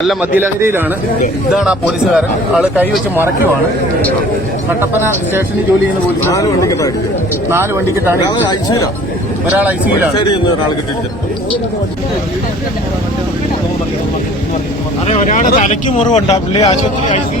നല്ല മദ്യലഹരിയിലാണ്. ഇതാണ് ആ പോലീസുകാരൻ. ആൾ കൈവച്ച് മറയ്ക്കുവാണ്. കട്ടപ്പന സ്റ്റേഷനിൽ ജോലി ചെയ്യുന്ന പോലീസ് നാല് വണ്ടിക്കെട്ടാണ് നാല് വണ്ടിക്കെട്ടാണ് ഒരാൾ ഐ സിയിലാണ് സൈഡിൽ നിന്ന് ഒരാൾ കിട്ടിയിട്ട് അതെ ഒരാളെ തലയ്ക്ക് മുറിവുണ്ടാവില്ലേ ആശുപത്രി ഐ സി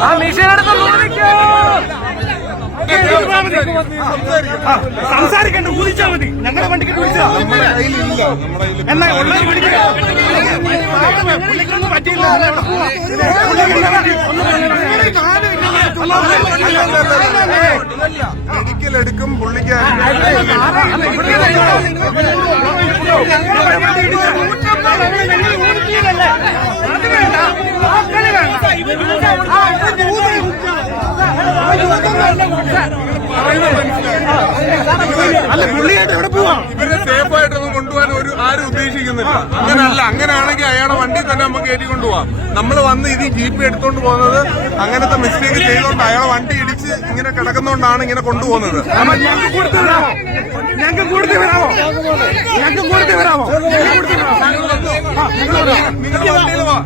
ആ മിഷനെടുത്ത് ഊതിക്കോ. സംസാരിക്കണ്ട ഊതിച്ചാ മതി ഞങ്ങളുടെ വണ്ടിക്ക് വിളിച്ചാ എന്നാ ഉള്ളത് പുള്ളിക്കൊന്നും പറ്റിയില്ല മെഡിക്കൽ എടുക്കും പുള്ളിക്ക് അല്ല പുള്ളിയായിട്ട് എവിടെ പോവാ? ഇവരെ സേഫ് ആയിട്ടൊന്നും കൊണ്ടുപോകാൻ ഒരു ആരും ഉദ്ദേശിക്കുന്നില്ല. അങ്ങനല്ല അങ്ങനെയാണെങ്കിൽ അയാളെ വണ്ടി തന്നെ നമുക്ക് കയറ്റി കൊണ്ടുപോകാം നമ്മൾ വന്ന് ഇത് ജി പി എടുത്തോണ്ട് പോകുന്നത് അങ്ങനത്തെ മിസ്റ്റേക്ക് ചെയ്തുകൊണ്ട് അയാളെ വണ്ടി ഇടിച്ച് ഇങ്ങനെ കിടക്കുന്നോണ്ടാണ് ഇങ്ങനെ കൊണ്ടുപോകുന്നത്. ഞങ്ങൾക്ക് കൊടുത്തു വരാമോ ഞങ്ങൾക്ക് കൊടുത്തു വരാമോ നിങ്ങൾ വണ്ടിയിൽ വാ